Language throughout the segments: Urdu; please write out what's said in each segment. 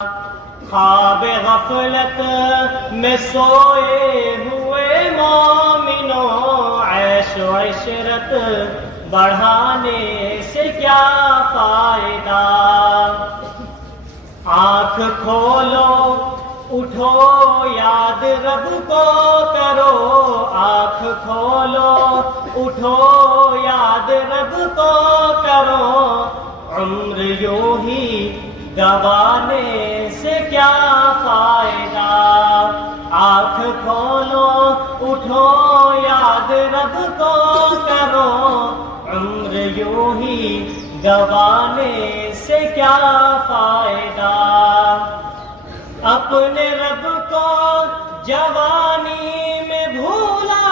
خواب غفلت میں سوئے ہوئے مومنوں، عیش و عشرت بڑھانے سے کیا فائدہ؟ آنکھ کھولو اٹھو یاد رب کو کرو، آنکھ کھولو اٹھو یاد رب کو کرو، عمر یوں ہی گوانے سے کیا فائدہ؟ آنکھ کھولو اٹھو یاد رب کو کرو، عمر یوں ہی گوانے سے کیا فائدہ؟ اپنے رب کو جوانی میں بھولا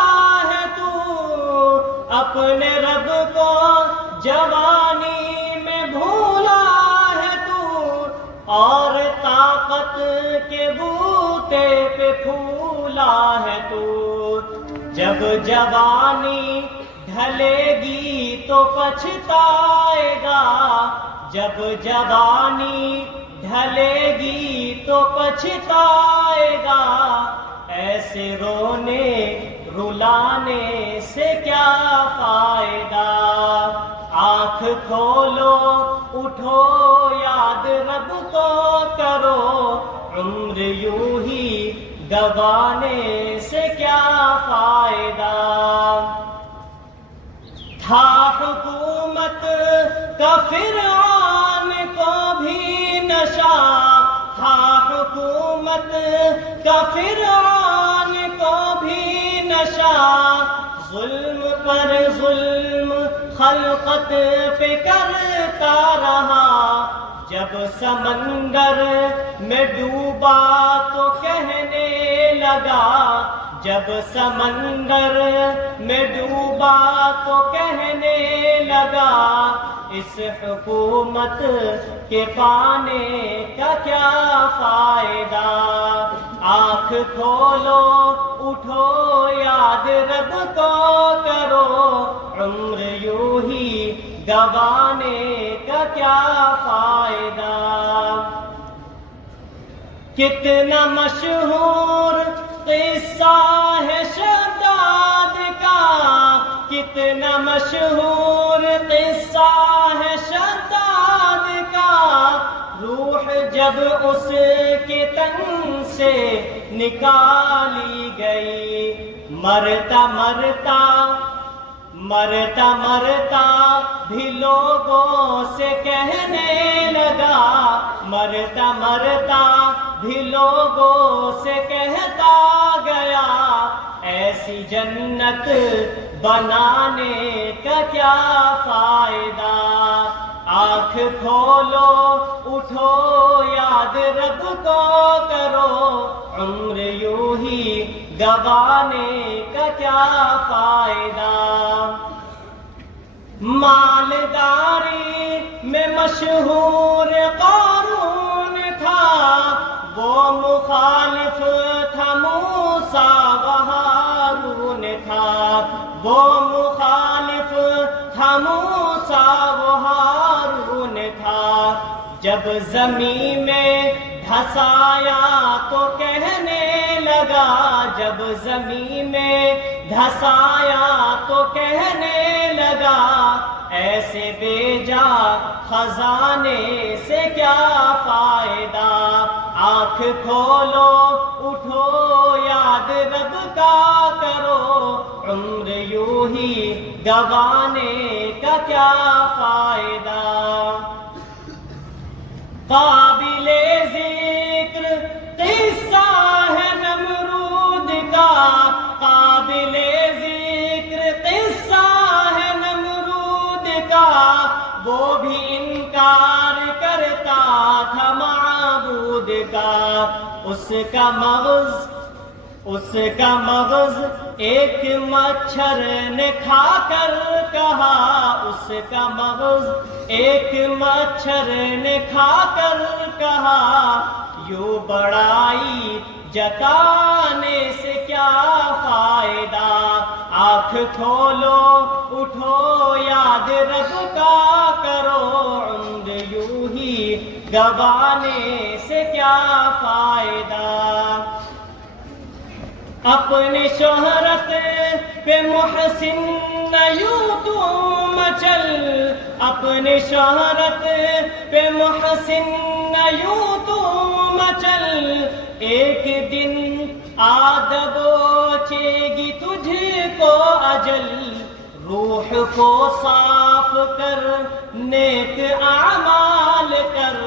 ہے تو، اپنے رب کو جوانی میں بھولا ہے تو، اور طاقت کے بوتے پہ پھولا ہے تو، جب جوانی ڈھلے گی تو پچھتائے گا، جب جوانی ڈھلے گی تو پچھتائے گا، ایسے رونے رلانے سے کیا فائدہ؟ آنکھ کھولو اٹھو یاد رب کو کرو، عمر یوں ہی گوانے سے کیا فائدہ؟ تھا حکومت کا فرعون کو بھی نشہ، تھا حکومت کا فرعون کو بھی نشہ، ظلم پر ظلم خلقت پہ کرتا رہا، جب سمندر میں ڈوبا تو کہنے لگا، جب سمندر میں ڈوبا تو کہنے لگا، اس حکومت کے پانے کا کیا فائدہ؟ آنکھ کھولو اٹھو یاد رب کو کرو، عمر یوں ہی گوانے کا کیا فائدہ؟ کتنا مشہور قصہ ہے شداد کا، کتنا مشہور قصہ ہے شداد کا، روح جب اس کے تن سے نکالی گئی، مرتا مرتا مرتا مرتا بھی لوگوں سے کہنے لگا، مرتا مرتا بھی لوگوں سے کہتا گیا، ایسی جنت بنانے کا کیا فائدہ؟ آنکھ کھولو اٹھو یاد رب کو کرو، عمر یوں ہی گوانے کا کیا فائدہ؟ مالداری میں مشہور قارون تھا، وہ مخالف تھا موسیٰ و ہارون تھا، وہ مخالف تھا موسیٰ و ہارون تھا، جب زمین میں دھسایا تو کہنے لگا، جب زمین میں دھسایا تو کہنے لگا، ایسے بے جا خزانے سے کیا فائدہ؟ آنکھ کھولو اٹھو یاد رب کا کرو، عمر یوں ہی گوانے کا کیا فائدہ؟ قابل ذکر قصہ ہے نمرود کا، قابل ذکر قصہ ہے نمرود کا، وہ بھی انکار کرتا تھا معبود کا، اس کا مغز ایک مچھر نے کھا کر کہا، اس کا مغز ایک مچھر نے کھا کر کہا، یوں بڑائی جتانے سے کیا فائدہ؟ آنکھ کھولو اٹھو یاد رب کا کرو، عمر یوں ہی گوانے سے کیا فائدہ. اپنی شہرت پہ محسن نہ یوں تو مچل, اپنی شہرت پہ محسن نہ یوں تو مچل, ایک دن آ دبوچے گی تجھ کو اجل. روح کو صاف کر, نیک اعمال کر,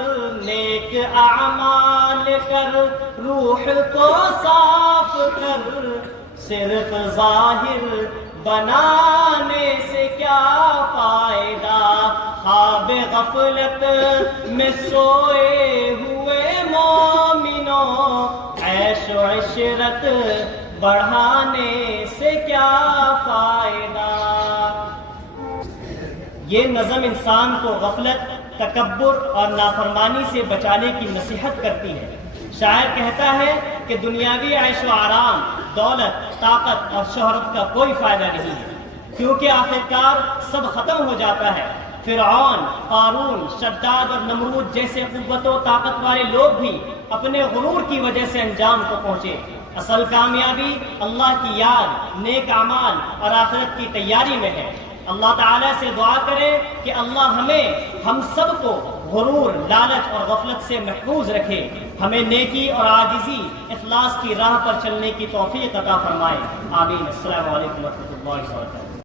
نیک اعمال کر, روح کو صاف کر. صرف ظاہر بنانے سے کیا فائدہ, خواب غفلت میں سوئے ہوئے مومنوں, عیش و عشرت بڑھانے سے کیا فائدہ. یہ نظم انسان کو غفلت, تکبر اور نافرمانی سے بچانے کی نصیحت کرتی ہے. شاعر کہتا ہے کہ دنیاوی عیش و آرام, دولت, طاقت اور شہرت کا کوئی فائدہ نہیں ہے, کیونکہ آخرکار سب ختم ہو جاتا ہے. فرعون, قارون, شداد اور نمرود جیسے قوت و طاقت والے لوگ بھی اپنے غرور کی وجہ سے انجام کو پہنچے. اصل کامیابی اللہ کی یاد, نیک اعمال اور آخرت کی تیاری میں ہے. اللہ تعالیٰ سے دعا کریں کہ اللہ ہم سب کو غرور, لالچ اور غفلت سے محفوظ رکھے. ہمیں نیکی اور عاجزی, اخلاص کی راہ پر چلنے کی توفیق عطا فرمائے. آمین. السلام علیکم ورحمۃ اللہ وبرکاتہ.